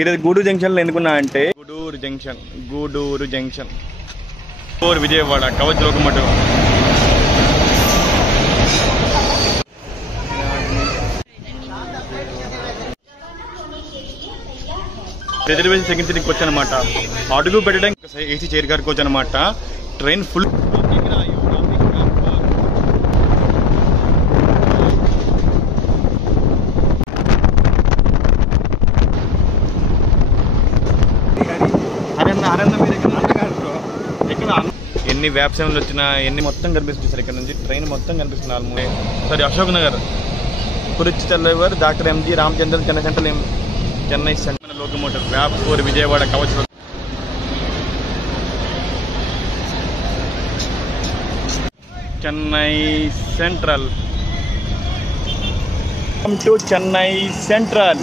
ఈరోజు గూడూరు జంక్షన్లో ఎందుకున్నా అంటే Gudur junction Vijayawada Kavach locomotive. Reservation second సీట్కి వచ్చానమాట. అడుగు పెట్టడానికి ఏసీ చైర్ కాడికి వచ్చానమాట. Train full. ఎన్ని వ్యాప్ సెవెన్లు వచ్చినా ఎన్ని మొత్తం కనిపిస్తుంది సార్. ఇక్కడ నుంచి ట్రైన్ మొత్తం కనిపిస్తుంది ఆల్మోస్ట్. సారీ, అశోక్ నగర్ కురిచి తల్లవర్ doctor MG Ramachandran Chennai Central Chennai Central locomotive వ్యాప్ 4 Vijayawada Kavach. Chennai Central. To Chennai central.